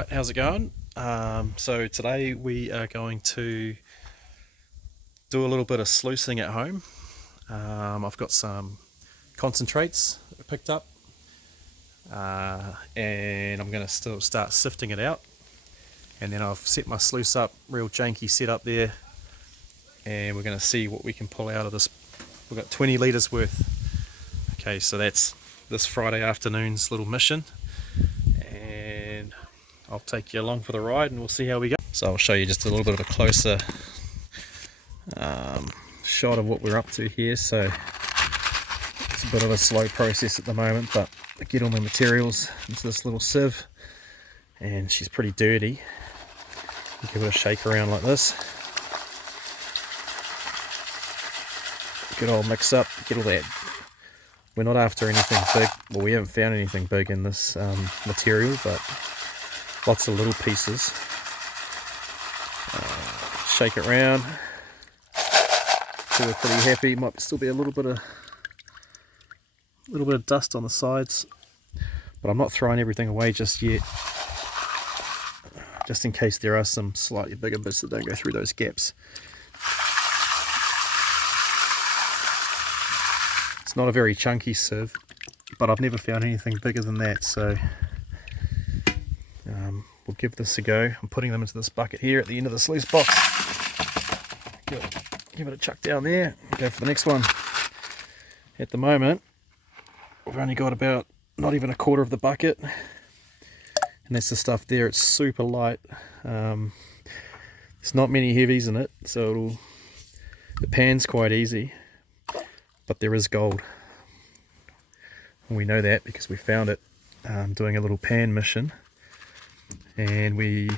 Alright, how's it going? So today we are going to do a little bit of sluicing at home. I've got some concentrates picked up, and I'm going to still start sifting it out. And then I've set my sluice up, real janky setup there, and we're going to see what we can pull out of this. We've got 20 litres worth. Okay, so that's this Friday afternoon's little mission, and I'll take you along for the ride and we'll see how we go. So I'll show you just a little bit of a closer shot of what we're up to here. So it's a bit of a slow process at the moment, but I get all my materials into this little sieve, and she's pretty dirty. Give it a shake around like this. Good old mix up, get all that. We're not after anything big. Well, we haven't found anything big in this material, but lots of little pieces. Shake it around. So we're pretty happy. Might still be a little bit of dust on the sides, but I'm not throwing everything away just yet, just in case there are some slightly bigger bits that don't go through those gaps. It's not a very chunky sieve, but I've never found anything bigger than that, so we'll give this a go. I'm putting them into this bucket here at the end of the sluice box. Give it a chuck down there, go for the next one. At the moment, we've only got about not even a quarter of the bucket, and that's the stuff there. It's super light. There's not many heavies in it, so the pan's quite easy, but there is gold. And we know that because we found it doing a little pan mission, and we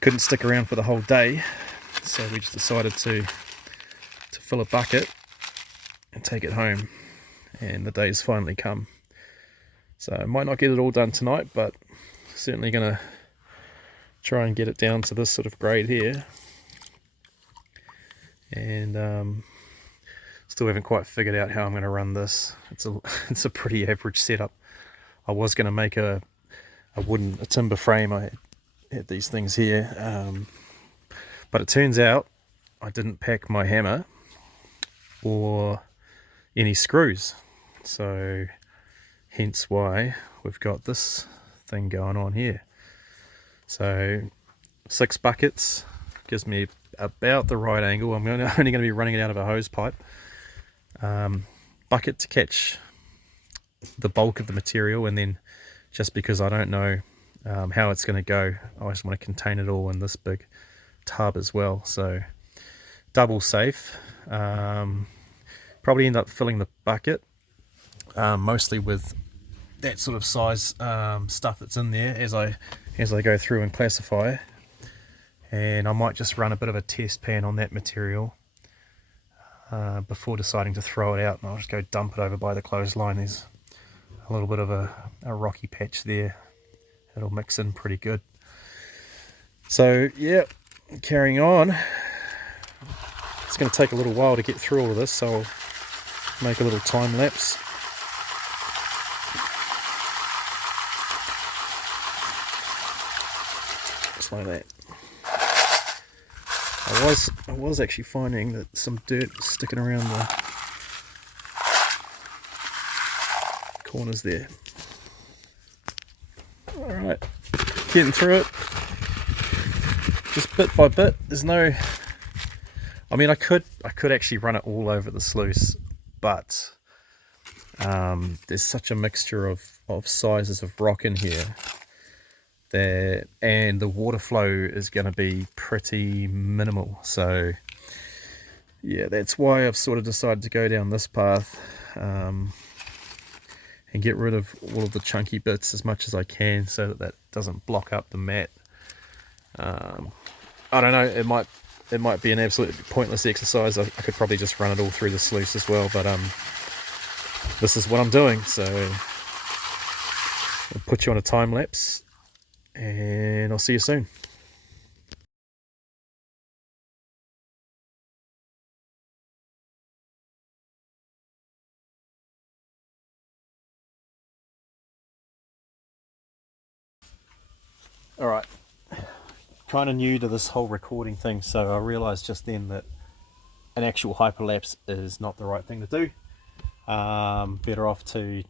couldn't stick around for the whole day, so we just decided to fill a bucket and take it home, and the day's finally come. So I might not get it all done tonight, but certainly gonna try and get it down to this sort of grade here, and still haven't quite figured out how I'm going to run this. It's a pretty average setup. I was going to make a timber frame. I had these things here, but it turns out I didn't pack my hammer or any screws, so hence why we've got this thing going on here. So 6 buckets gives me about the right angle. I'm only going to be running it out of a hose pipe. Bucket to catch the bulk of the material, and then just because I don't know how it's going to go, I just want to contain it all in this big tub as well. So double safe. Probably end up filling the bucket mostly with that sort of size stuff that's in there as I go through and classify, and I might just run a bit of a test pan on that material before deciding to throw it out, and I'll just go dump it over by the clothesline. There's a little bit of a rocky patch there. It'll mix in pretty good. So yeah, carrying on. It's going to take a little while to get through all of this, so I'll make a little time lapse. Just like that. I was actually finding that some dirt was sticking around the corners there. Alright, getting through it. Just bit by bit. There's no... I mean, I could actually run it all over the sluice, but there's such a mixture of sizes of rock in here there, and the water flow is going to be pretty minimal. So yeah, that's why I've sort of decided to go down this path and get rid of all of the chunky bits as much as I can, so that doesn't block up the mat. I don't know, it might be an absolutely pointless exercise. I could probably just run it all through the sluice as well, but this is what I'm doing, so I'll put you on a time lapse, and I'll see you soon. Alright, kind of new to this whole recording thing, so I realised just then that an actual hyperlapse is not the right thing to do. Better off to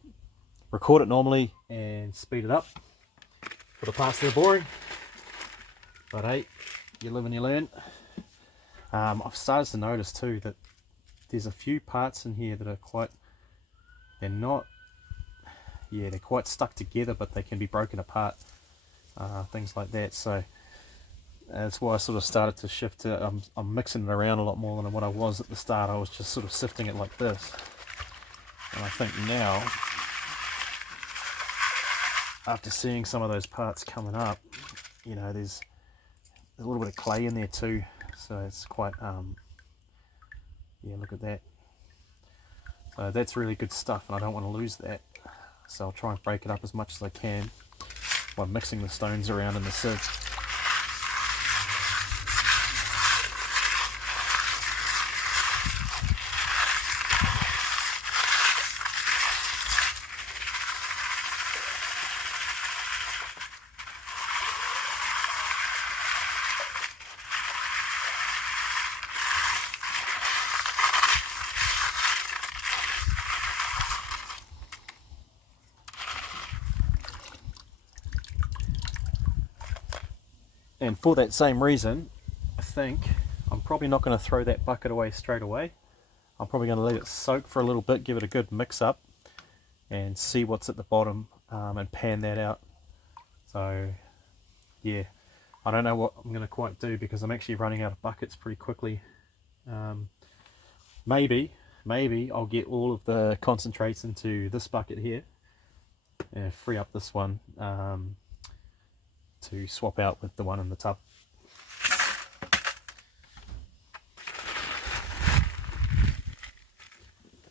record it normally and speed it up for the parts that are boring. But hey, you live and you learn. I've started to notice too that there's a few parts in here that are they're quite stuck together, but they can be broken apart, things like that. So that's why I sort of started to shift to, I'm mixing it around a lot more than what I was at the start. I was just sort of sifting it like this. And I think now, after seeing some of those parts coming up, you know, there's a little bit of clay in there too. So it's quite, yeah, look at that. So that's really good stuff, and I don't want to lose that. So I'll try and break it up as much as I can by mixing the stones around in the sieve. And for that same reason, I think I'm probably not going to throw that bucket away straight away. I'm probably going to let it soak for a little bit, give it a good mix up, and see what's at the bottom, and pan that out. So yeah, I don't know what I'm going to quite do because I'm actually running out of buckets pretty quickly. Maybe I'll get all of the concentrates into this bucket here and free up this one to swap out with the one in the tub.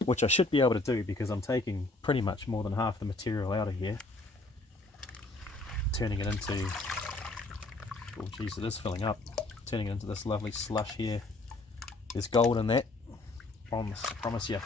Which I should be able to do because I'm taking pretty much more than half the material out of here, turning it into, oh geez, it is filling up, turning it into this lovely slush here. There's gold in that, promise you.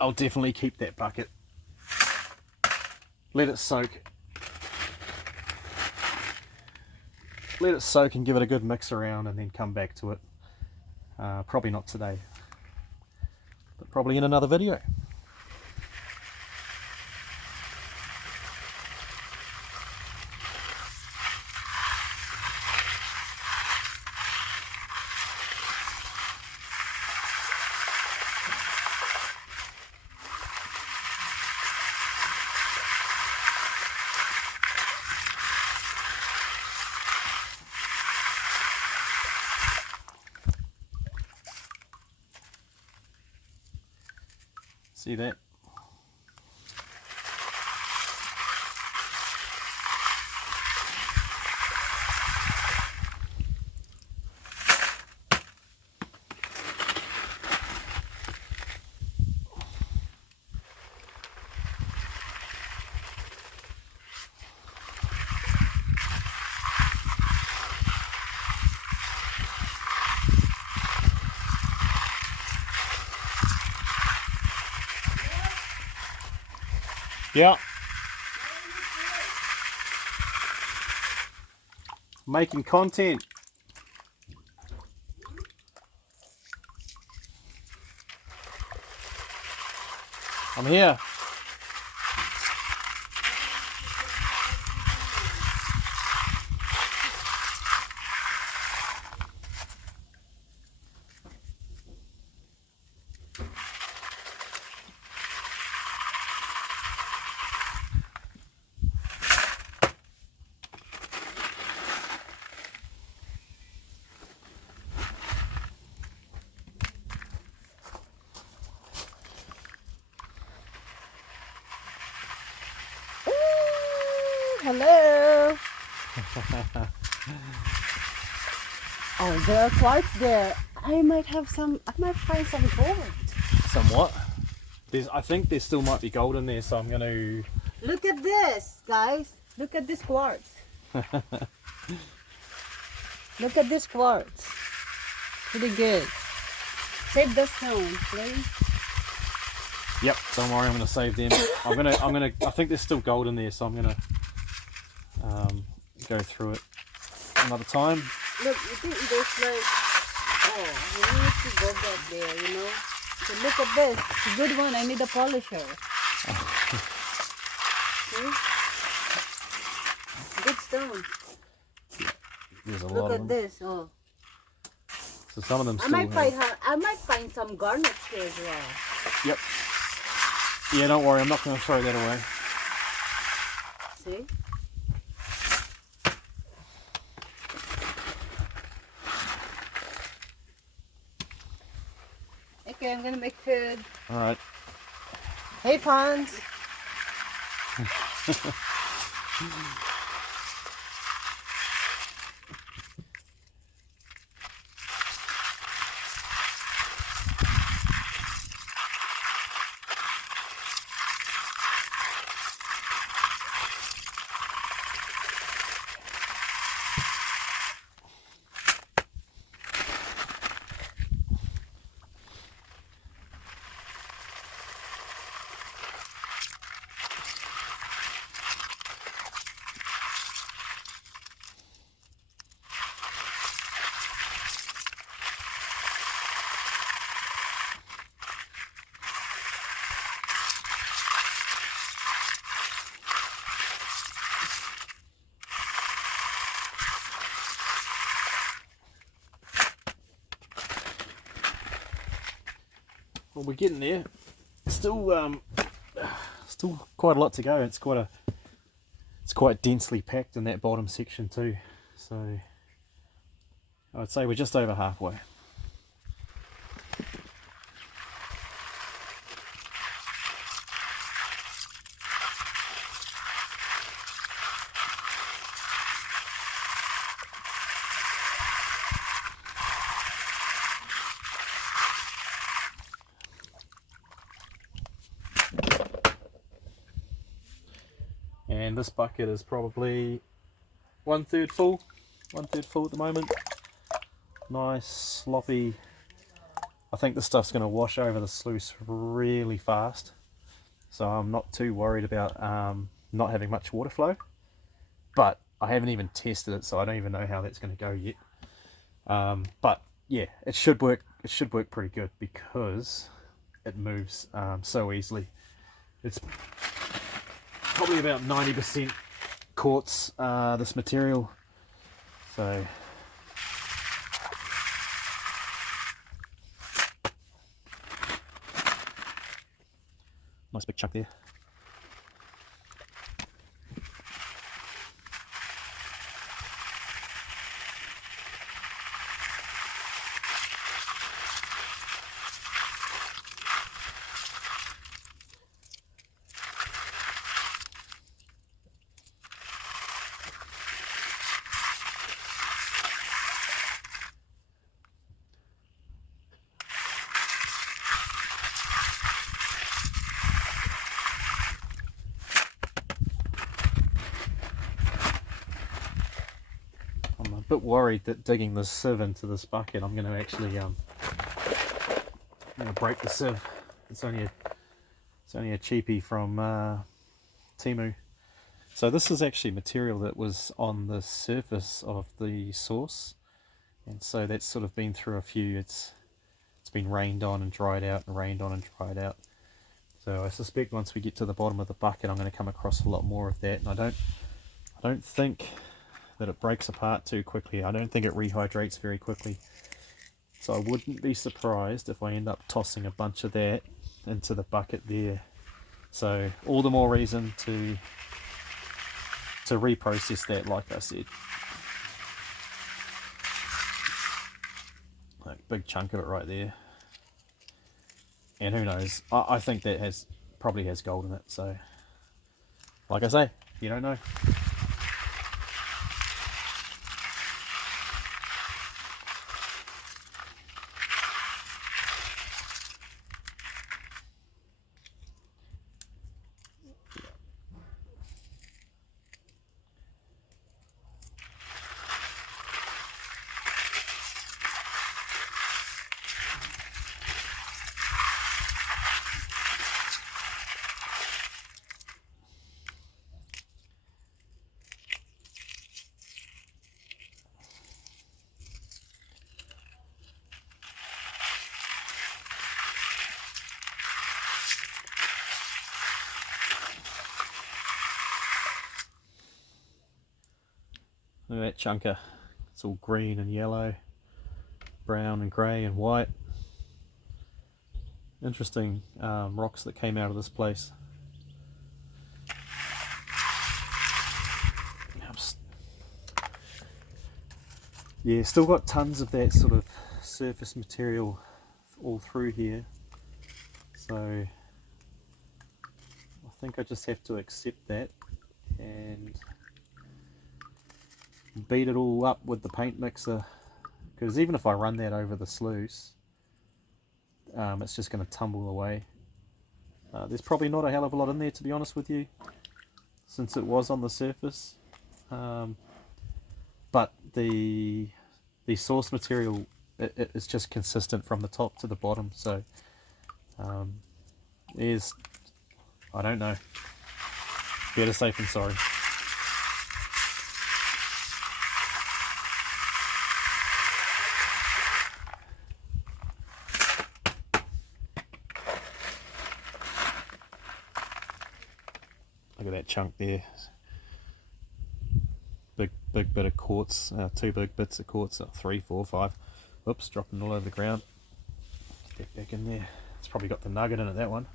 I'll definitely keep that bucket. Let it soak. Let it soak and give it a good mix around and then come back to it. Probably not today, but probably in another video. See that? Yeah. Making content. I'm here. Hello. Oh, there are quartz there. I might find some gold. Somewhat. I think there still might be gold in there, so I'm going to... Look at this, guys. Look at this quartz. Look at this quartz. Pretty good. Save the stone, please. Yep, don't worry, I'm going to save them. I think there's still gold in there, so I'm going to go through it another time. Look, you think there's like, oh, you need to go back there, you know? So look at this. It's a good one. I need a polisher. See? Good stone. There's a lot Look of at them. this. Oh. So some of them I still might find some garnets here as well. Yep. Yeah, don't worry, I'm not going to throw that away. See? Okay, I'm gonna make food. Alright. Hey, Pons. Well, we're getting there. Still quite a lot to go. It's quite densely packed in that bottom section too. So I'd say we're just over halfway. And this bucket is probably 1/3 full. 1/3 full at the moment. Nice, sloppy. I think this stuff's going to wash over the sluice really fast. So I'm not too worried about not having much water flow. But I haven't even tested it, so I don't even know how that's going to go yet. But yeah, it should work. It should work pretty good because it moves so easily. It's probably about 90% quartz, this material. So nice big chunk there. I'm a bit worried that digging this sieve into this bucket, I'm going to actually break the sieve. It's only a cheapie from Temu. So this is actually material that was on the surface of the sauce, and so that's sort of been through a few. It's been rained on and dried out, and rained on and dried out. So I suspect once we get to the bottom of the bucket, I'm going to come across a lot more of that. And I don't think that it breaks apart too quickly. I don't think it rehydrates very quickly. So I wouldn't be surprised if I end up tossing a bunch of that into the bucket there. So all the more reason to reprocess that, like I said. Like, big chunk of it right there. And who knows? I think that probably has gold in it. So, like I say, you don't know. Look at that chunker. It's all green and yellow, brown and grey and white. Interesting rocks that came out of this place. Yeah, still got tons of that sort of surface material all through here. So I think I just have to accept that and beat it all up with the paint mixer, because even if I run that over the sluice, it's just going to tumble away. There's probably not a hell of a lot in there, to be honest with you, since it was on the surface, but the source material, it's just consistent from the top to the bottom. So I don't know, better safe than sorry. Look at that chunk there. Big bit of quartz, 2 big bits of quartz, 3, 4, 5. Oops, dropping all over the ground. Get back in there. It's probably got the nugget in it, that one.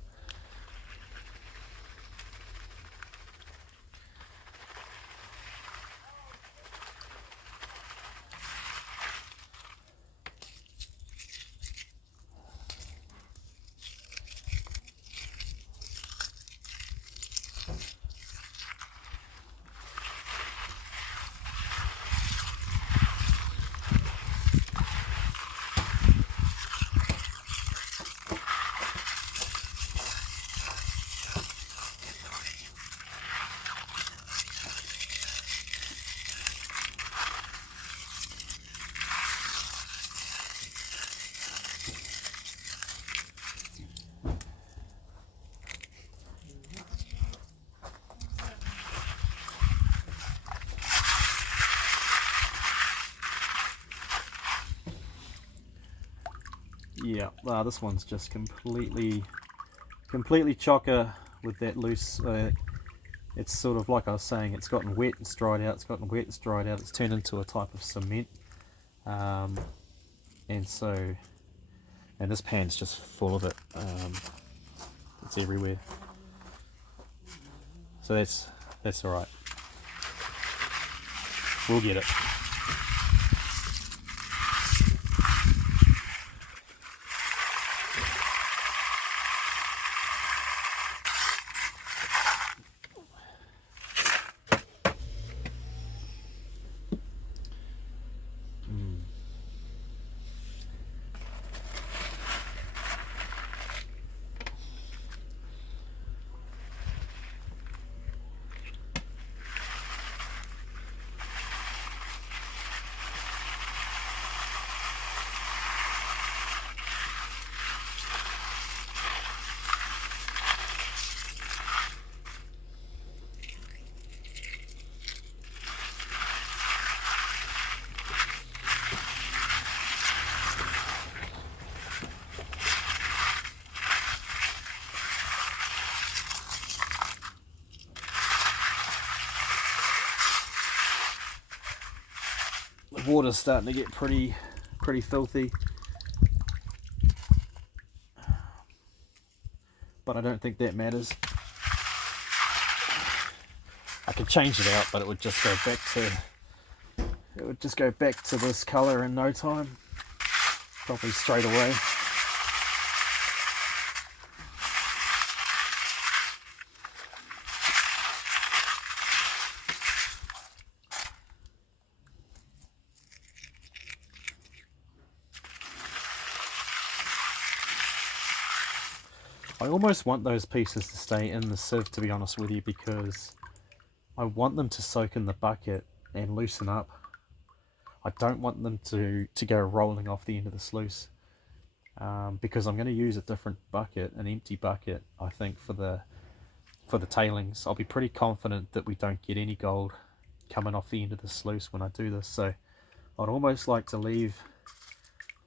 Yeah, this one's just completely chocker with that loose. It's sort of like I was saying, it's gotten wet, it's dried out, it's gotten wet, it's dried out, it's turned into a type of cement. And this pan's just full of it. It's everywhere. So that's alright. We'll get it. water's starting to get pretty filthy. But I don't think that matters. I could change it out, but it would just go back to this colour in no time. Probably straight away. I almost want those pieces to stay in the sieve, to be honest with you, because I want them to soak in the bucket and loosen up. I don't want them to go rolling off the end of the sluice, because I'm going to use a different bucket, an empty bucket, I think, for the tailings. I'll be pretty confident that we don't get any gold coming off the end of the sluice when I do this, so I'd almost like to leave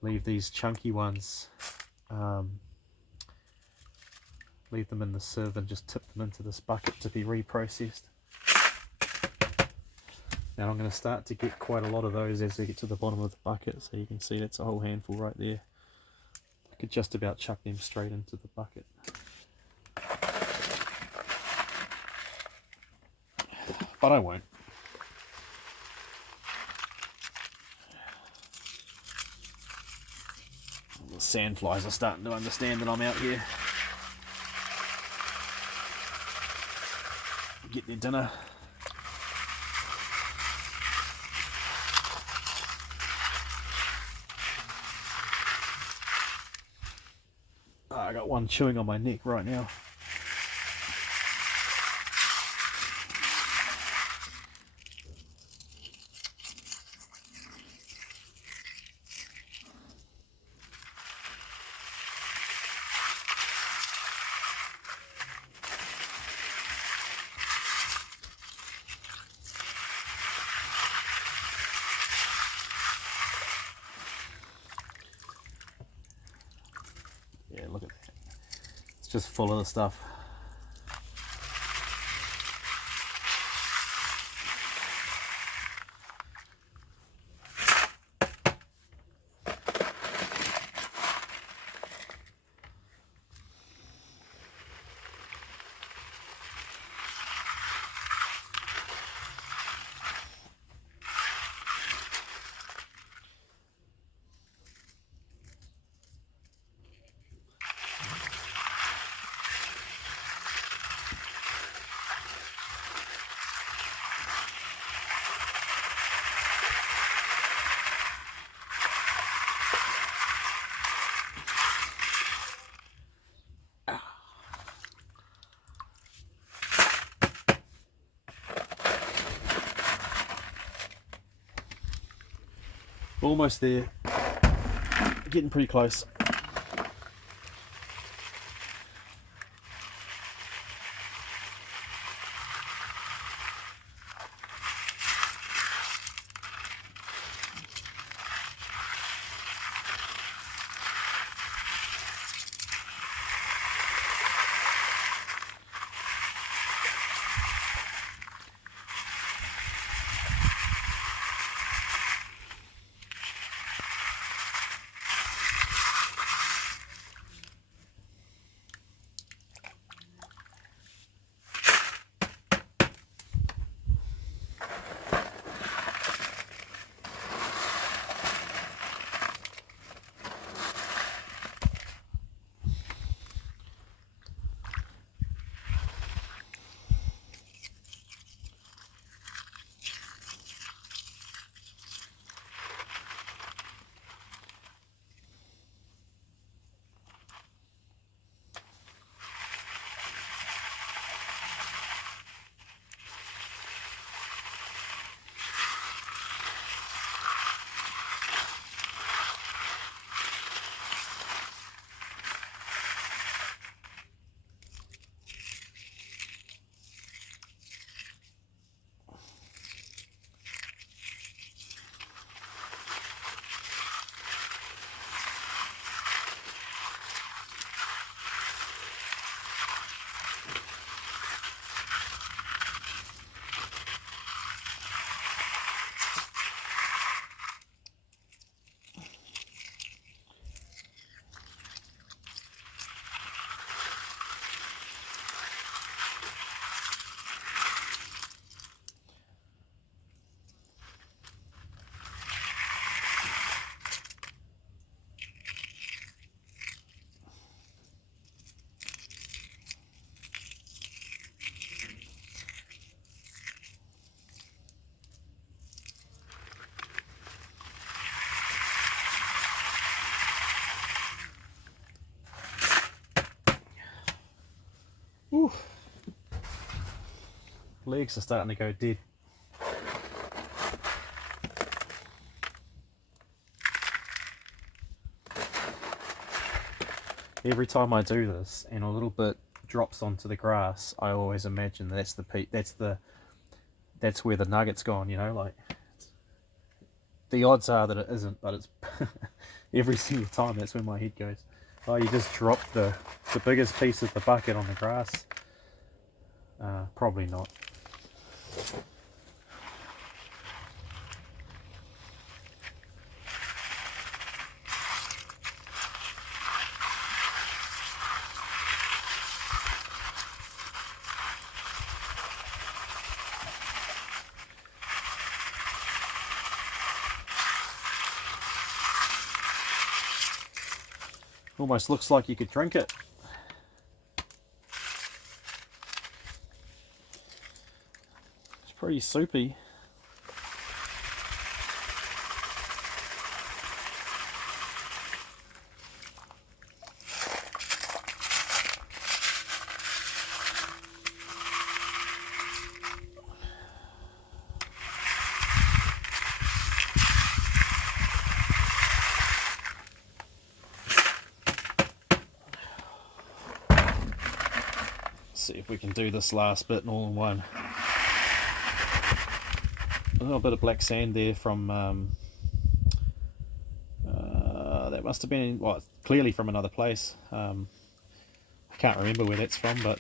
these chunky ones, leave them in the sieve and just tip them into this bucket to be reprocessed. Now I'm going to start to get quite a lot of those as they get to the bottom of the bucket, so you can see that's a whole handful right there. I could just about chuck them straight into the bucket. But I won't. The sandflies are starting to understand that I'm out here. Get their dinner. Oh, I got one chewing on my neck right now. Yeah, look at that. It's just full of the stuff. Almost there. Getting pretty close. Legs are starting to go dead. Every time I do this and a little bit drops onto the grass, I always imagine that's where the nugget's gone, you know, like the odds are that it isn't, but it's every single time that's where my head goes. Oh, you just dropped the biggest piece of the bucket on the grass. Probably not. Almost looks like you could drink it. It's pretty soupy. See if we can do this last bit all in one. A little bit of black sand there from that must have been, well, clearly from another place. I can't remember where that's from, but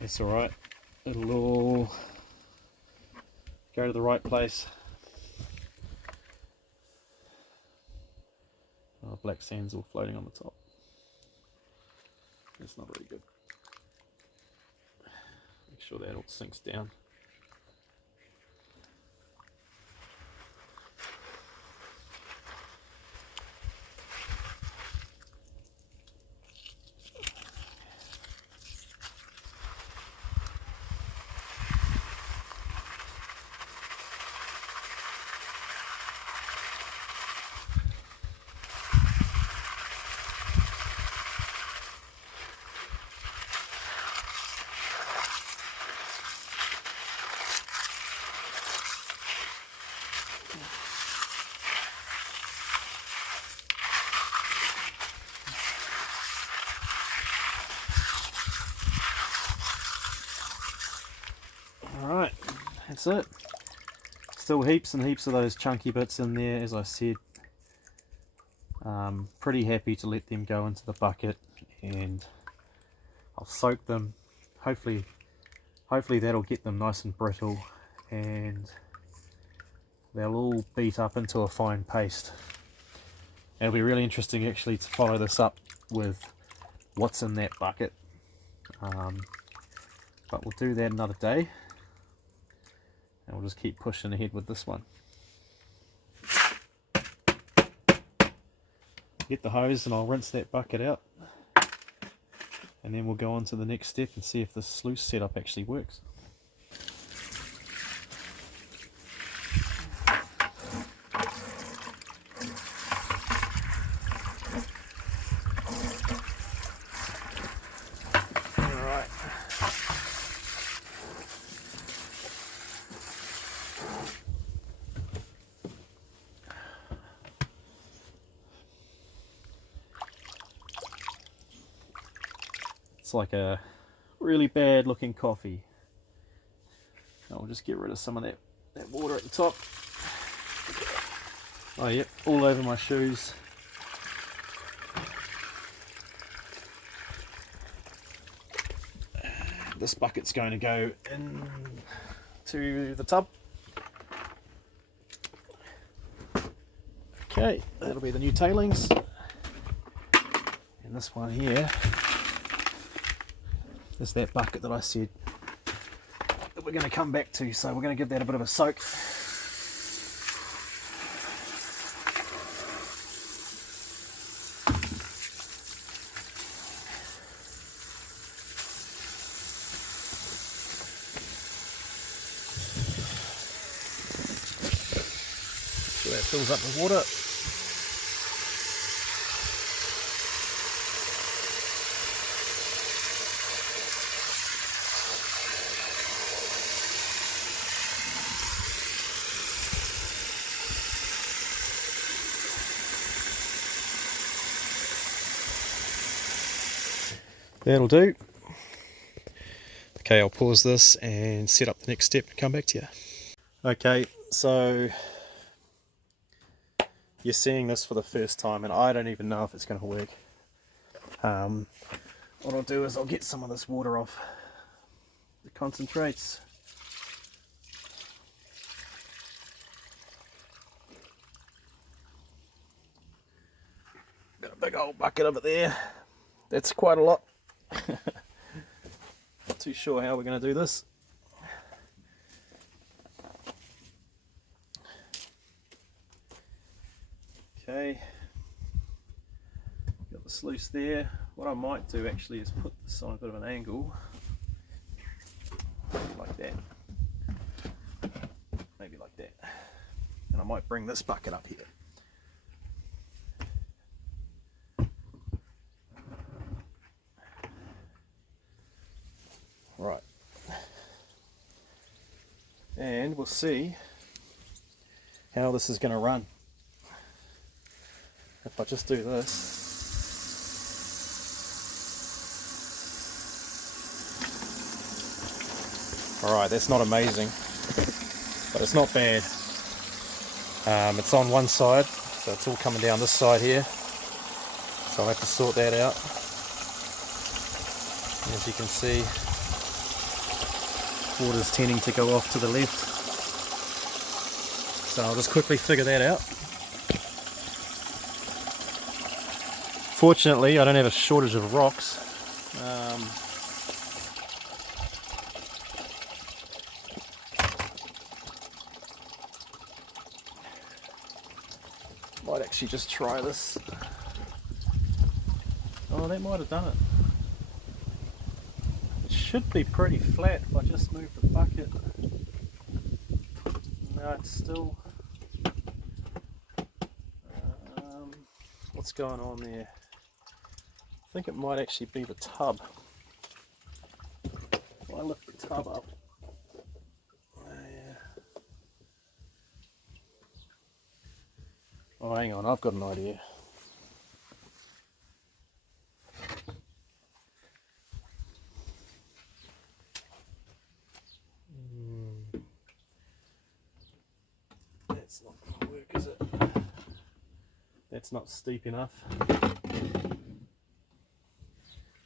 it's alright. It'll all go to the right place. Oh, black sand's all floating on the top. It's not very good. Make sure that all sinks down. Alright, that's it. Still heaps and heaps of those chunky bits in there, as I said. Pretty happy to let them go into the bucket, and I'll soak them. Hopefully that'll get them nice and brittle, and they'll all beat up into a fine paste. It'll be really interesting actually to follow this up with what's in that bucket. But we'll do that another day, and we'll just keep pushing ahead with this one. Get the hose and I'll rinse that bucket out, and then we'll go on to the next step and see if this sluice setup actually works. Alright. It's like a really bad looking coffee. I'll just get rid of some of that water at the top. Oh yep, all over my shoes. This bucket's going to go into the tub. Okay, that'll be the new tailings. And this one here is that bucket that I said that we're going to come back to, so we're going to give that a bit of a soak. So that fills up with water. That'll do. Okay, I'll pause this and set up the next step and come back to you. Okay, so you're seeing this for the first time and I don't even know if it's going to work. What I'll do is I'll get some of this water off the concentrates. Got a big old bucket of it there. That's quite a lot. Not too sure how we're going to do this. Okay, got the sluice there. What I might do actually is put this on a bit of an angle, maybe like that, maybe like that, and I might bring this bucket up here. Right, and we'll see how this is going to run. If I just do this, alright, that's not amazing, but it's not bad. It's on one side, so it's all coming down this side here, so I'll have to sort that out. As you can see, water's tending to go off to the left, so I'll just quickly figure that out. Fortunately, I don't have a shortage of rocks. Might actually just try this. Oh, that might have done it. It should be pretty flat if I just move the bucket. No, it's still... what's going on there? I think it might actually be the tub. If I lift the tub up. Oh, hang on, I've got an idea. That's not going to work, is it? That's not steep enough.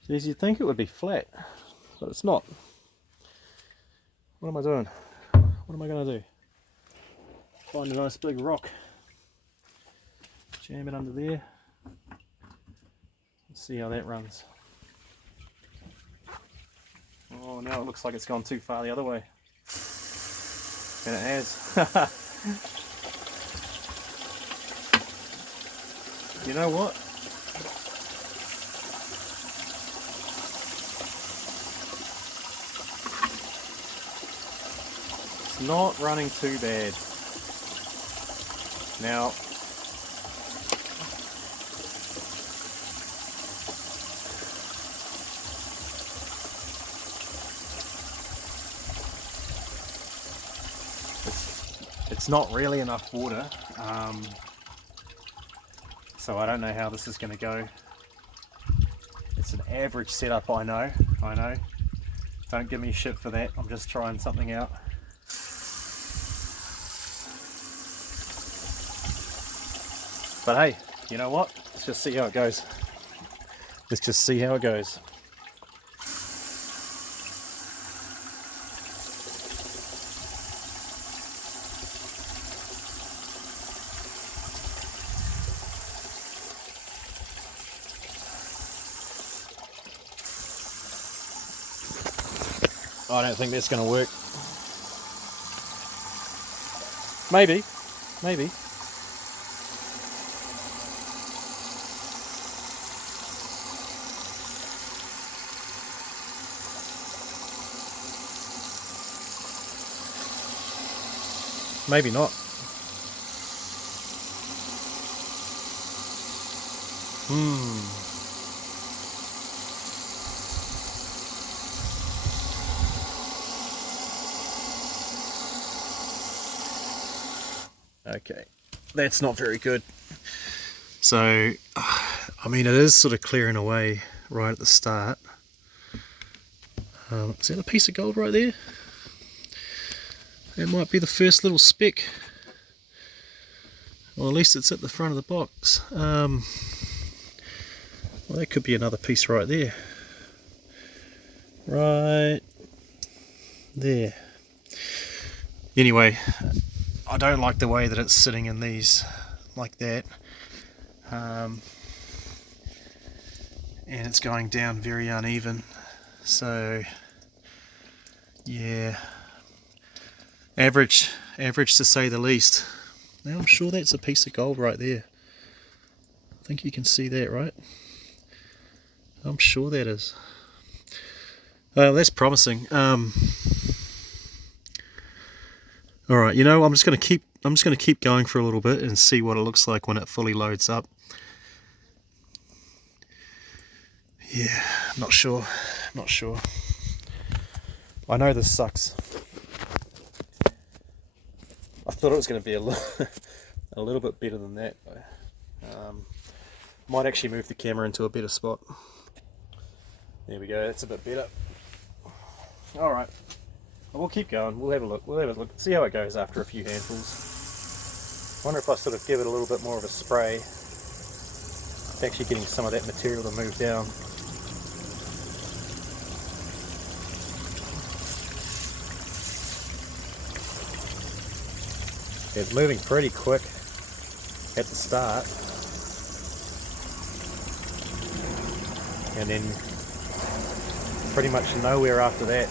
As you'd think it would be flat, but it's not. What am I doing? What am I going to do? Find a nice big rock. Jam it under there. Let's see how that runs. Oh, now it looks like it's gone too far the other way. And it has. You know what? It's not running too bad. Now, it's not really enough water, so I don't know how this is going to go. It's an average setup, I know. Don't give me shit for that, I'm just trying something out. But hey, you know what? Let's just see how it goes. Let's just see how it goes. I don't think that's going to work. Maybe. Maybe not. Okay, that's not very good. So, I mean, it is sort of clearing away right at the start, Is that a piece of gold right there? That might be the first little speck. Or at least it's at the front of the box. Well, that could be another piece right there. Right there. Anyway, I don't like the way that it's sitting in these like that. And it's going down very uneven. So, yeah. Average to say the least. Now I'm sure that's a piece of gold right there. I think you can see that, right? I'm sure that is. Well, that's promising. All right, you know, I'm just going to keep going for a little bit and see what it looks like when it fully loads up. Yeah, not sure. I know this sucks. I thought it was going to be a little bit better than that. Might actually move the camera into a better spot. There we go, that's a bit better. Alright, we'll keep going, we'll have a look, see how it goes after a few handfuls. I wonder if I sort of give it a little bit more of a spray. It's actually getting some of that material to move down. It's moving pretty quick at the start, and then pretty much nowhere after that.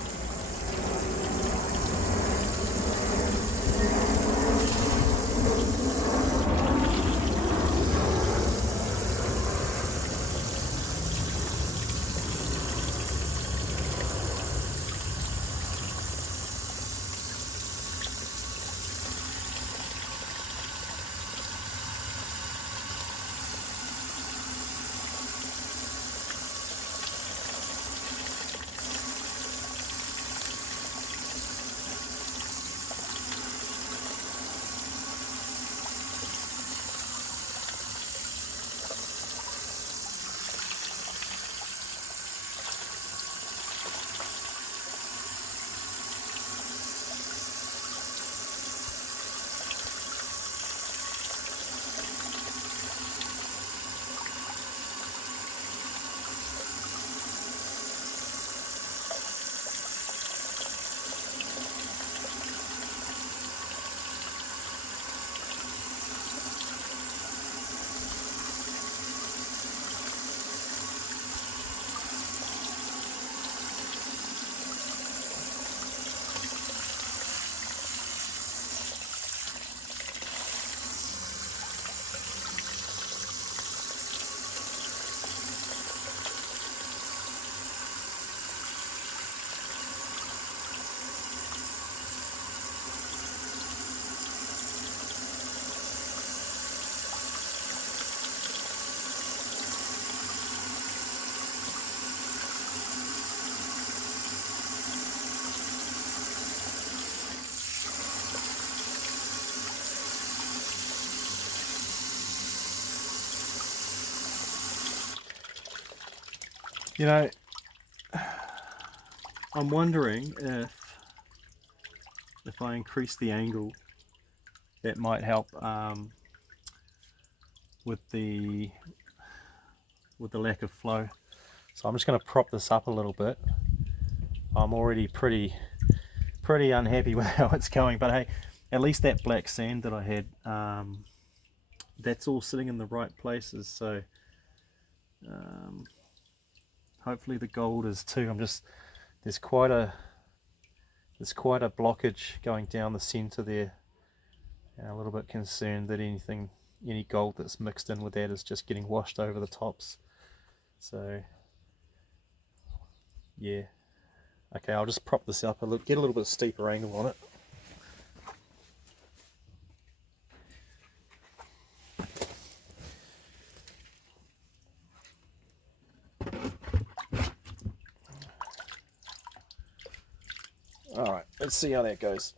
You know, I'm wondering if I increase the angle, that might help with the lack of flow. So I'm just going to prop this up a little bit. I'm already pretty unhappy with how it's going, but hey, at least that black sand that I had, that's all sitting in the right places. So hopefully the gold is too. There's quite a blockage going down the center there, and a little bit concerned that any gold that's mixed in with that is just getting washed over the tops. So yeah, okay, I'll just prop this up get a little bit steeper angle on it. Alright, let's see how that goes.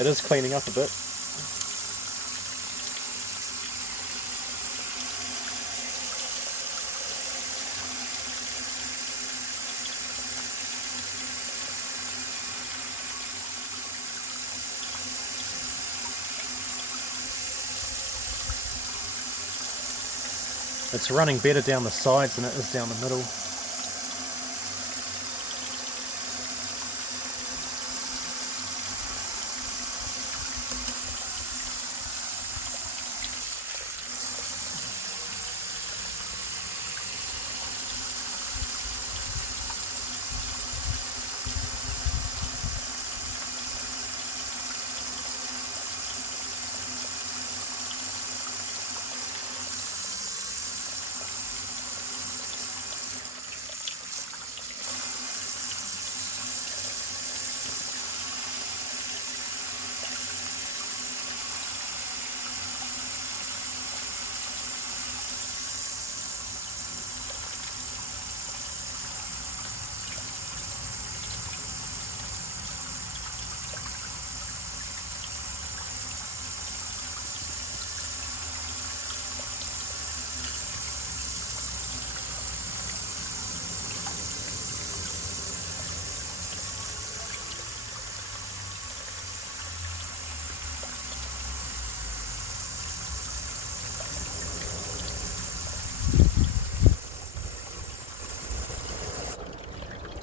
It is cleaning up a bit. It's running better down the sides than it is down the middle.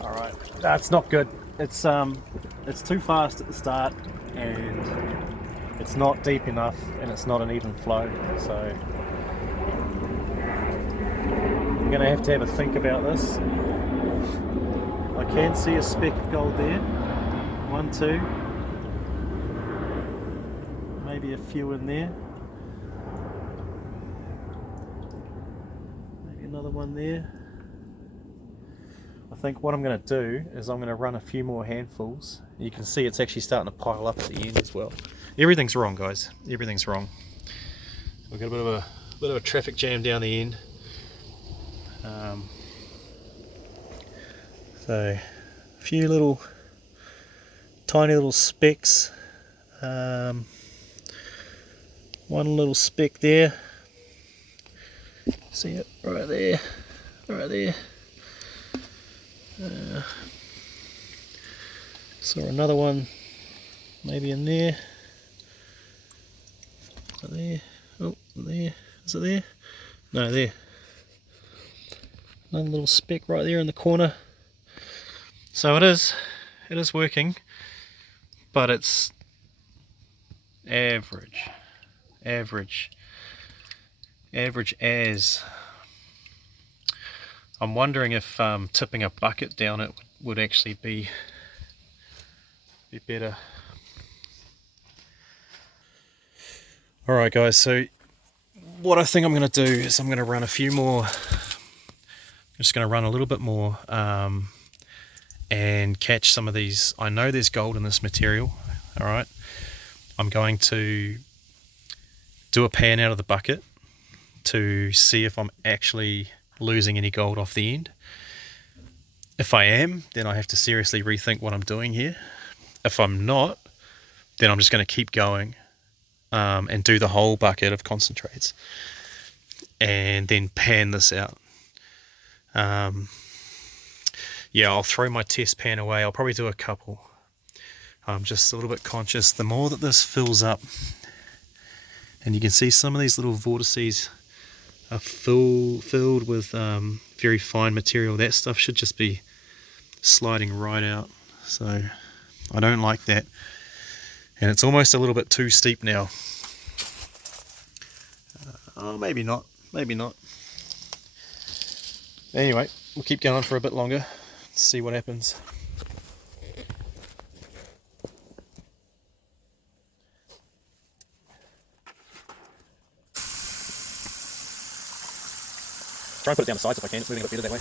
Alright, that's not good. It's too fast at the start, and it's not deep enough, and it's not an even flow, so I'm going to have a think about this. I can see a speck of gold there. 1, 2. Maybe a few in there. Maybe another one there. I think what I'm going to do is I'm going to run a few more handfuls. You can see it's actually starting to pile up at the end as well. Everything's wrong, guys. Everything's wrong. We've got a bit of a traffic jam down the end. So a few little tiny little specks. One little speck there. See it right there, right there. Saw another one maybe in there. Is it there? Oh, there. Is it there? No, there. Another little speck right there in the corner. So it is working, but it's average as. I'm wondering if tipping a bucket down it would actually be better. Alright guys, so what I think I'm going to do is I'm going to run a few more. I'm just going to run a little bit more and catch some of these. I know there's gold in this material. Alright, I'm going to do a pan out of the bucket to see if I'm actually losing any gold off the end. If I am, then I have to seriously rethink what I'm doing here. If I'm not, then I'm just going to keep going and do the whole bucket of concentrates and then pan this out. Yeah, I'll throw my test pan away. I'll probably do a couple. I'm just a little bit conscious. The more that this fills up, and you can see some of these little vortices are filled with very fine material. That stuff should just be sliding right out. So I don't like that. And it's almost a little bit too steep now. Oh, maybe not. Maybe not. Anyway, we'll keep going for a bit longer. See what happens. Try and put it down the sides if I can. It's moving a bit better that way.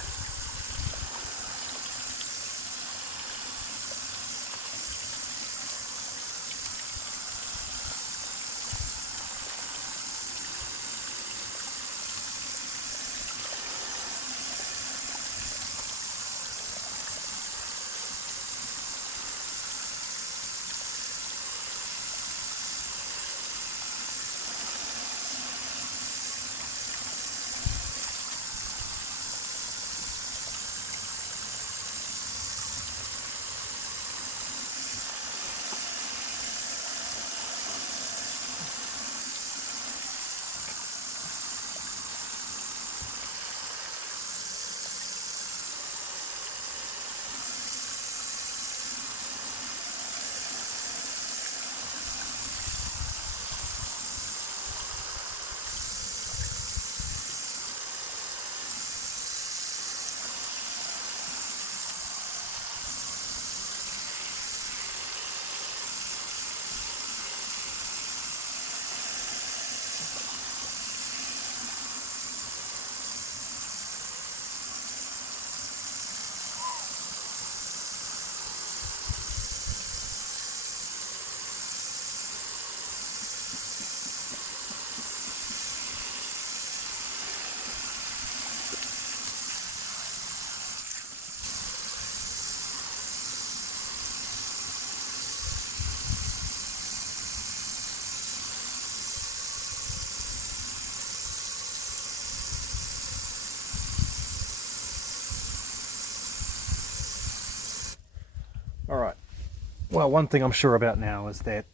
Well, one thing I'm sure about now is that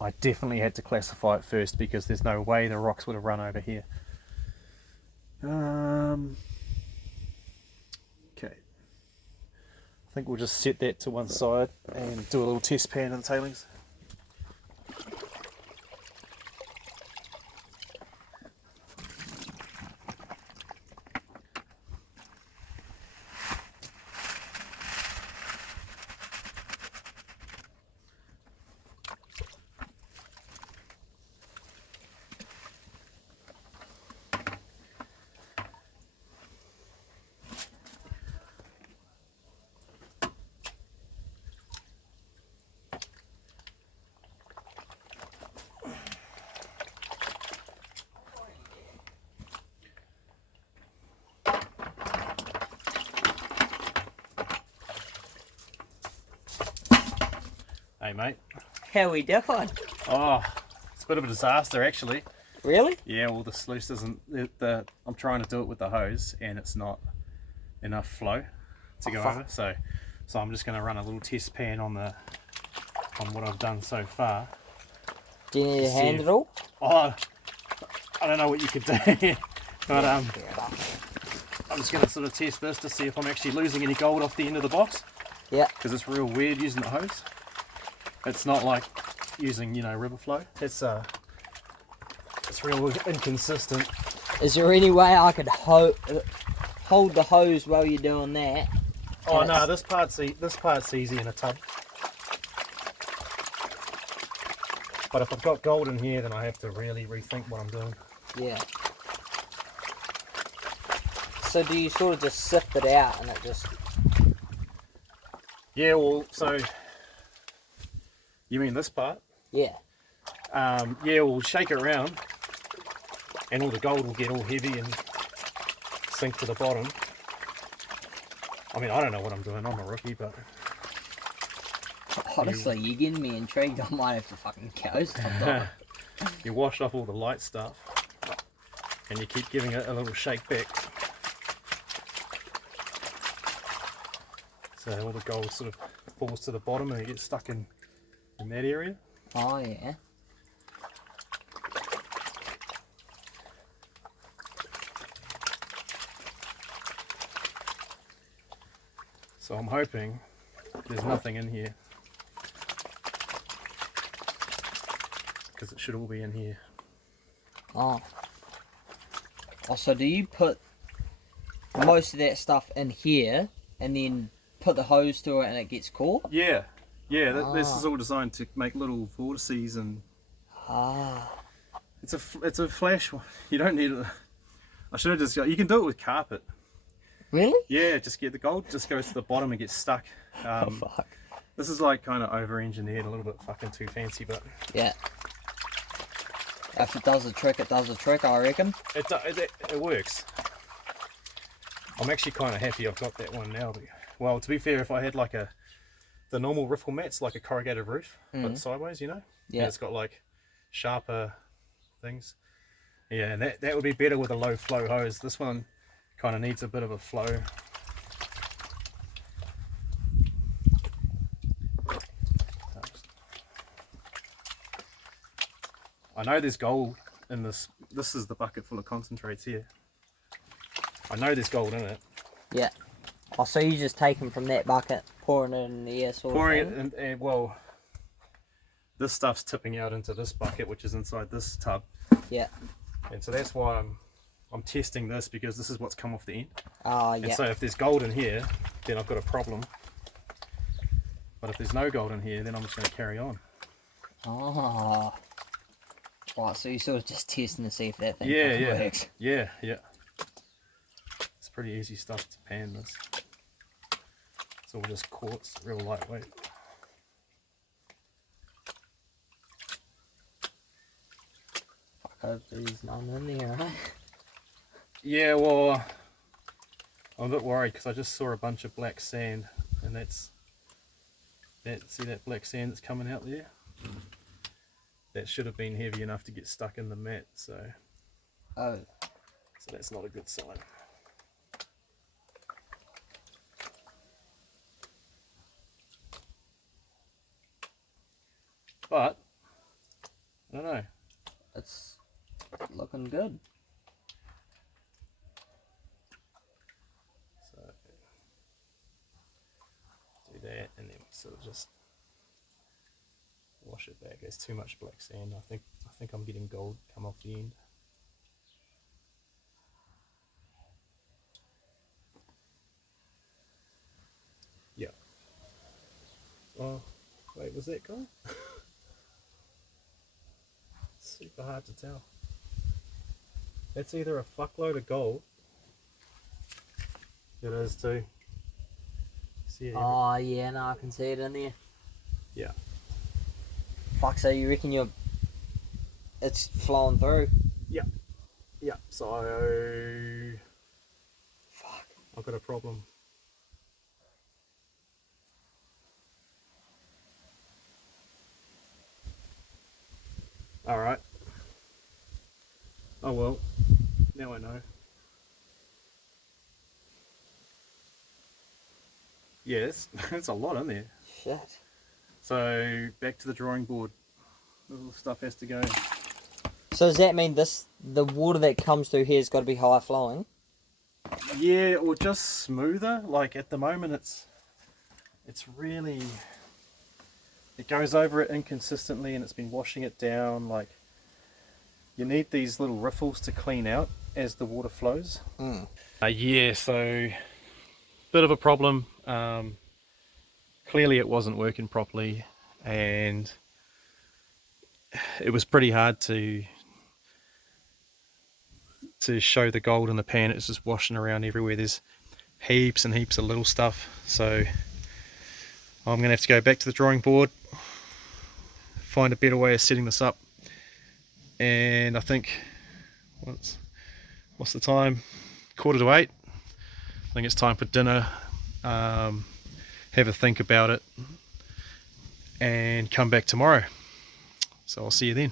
I definitely had to classify it first because there's no way the rocks would have run over here. Okay. I think we'll just set that to one side and do a little test pan in the tailings. Hey mate. How we doing? Oh, it's a bit of a disaster actually. Really? Yeah, well the sluice isn't, I'm trying to do it with the hose and it's not enough flow to go over. So I'm just going to run a little test pan on what I've done so far. Do you need to hand it all? Oh, I don't know what you could do, but I'm just going to sort of test this to see if I'm actually losing any gold off the end of the box. Yeah. Because it's real weird using the hose. It's not like using, river flow. It's real inconsistent. Is there any way I could hold the hose while you're doing that? Oh no, this part's easy in a tub. But if I've got gold in here, then I have to really rethink what I'm doing. Yeah. So do you sort of just sift it out and it just... Yeah, well, so... You mean this part? Yeah. Yeah, we'll shake it around and all the gold will get all heavy and sink to the bottom. I mean, I don't know what I'm doing. I'm a rookie, but... Honestly, you're getting me intrigued. I might have to fucking go sometime. You wash off all the light stuff and you keep giving it a little shake back. So all the gold sort of falls to the bottom and it gets stuck in that area. Oh, yeah. So I'm hoping there's nothing in here. Because it should all be in here. Oh. Oh, so do you put most of that stuff in here and then put the hose to it and it gets caught? Yeah. Yeah, this is all designed to make little vortices and... It's a flash one. You don't need it. I should have just... You can do it with carpet. Really? Yeah, just get the gold, just goes to the bottom and gets stuck. Oh, fuck. This is like kind of over-engineered, a little bit fucking too fancy, but... Yeah. If it does the trick, it does the trick, I reckon. It works. I'm actually kind of happy I've got that one now. Well, to be fair, if I had like the normal riffle mats, like a corrugated roof, but sideways, Yeah. And it's got like sharper things. Yeah, and that would be better with a low flow hose. This one kind of needs a bit of a flow. I know there's gold in this. This is the bucket full of concentrates here. I know there's gold in it. Yeah. Oh, so you just take them from that bucket, pouring it in the air sort of thing? Pouring it, and well, this stuff's tipping out into this bucket, which is inside this tub. Yeah. And so that's why I'm testing this, because this is what's come off the end. Oh, yeah. And so if there's gold in here, then I've got a problem. But if there's no gold in here, then I'm just going to carry on. Oh. Right, so you're sort of just testing to see if that thing works. Yeah. It's pretty easy stuff to pan this. It's all just quartz, real lightweight. Fuck, I hope there's none in there, eh? Yeah, well, I'm a bit worried because I just saw a bunch of black sand, and see that black sand that's coming out there? That should have been heavy enough to get stuck in the mat, so that's not a good sign. but I don't know. It's looking good. So do that, and then sort of just wash it back. There's too much black sand. I think I'm getting gold come off the end. Yeah. Oh, wait, was that gold? Super hard to tell. That's either a fuckload of gold. It is too. See it? Oh yeah, no, I can see it in there. Yeah. Fuck, so you reckon it's flowing through? Yeah. So Fuck. I've got a problem. Alright. Oh well. Now I know. Yeah, that's a lot in there. Shit. So back to the drawing board. All the stuff has to go. So does that mean the water that comes through here has got to be high flowing? Yeah, or just smoother. Like at the moment it's really, it goes over it inconsistently and it's been washing it down. Like you need these little riffles to clean out as the water flows. Yeah, so bit of a problem. Clearly it wasn't working properly, and it was pretty hard to show the gold in the pan. It's just washing around everywhere. There's heaps and heaps of little stuff, so I'm gonna have to go back to the drawing board, find a better way of setting this up. And I think what's the time? 7:45. I think it's time for dinner. Have a think about it and come back tomorrow. So I'll see you then.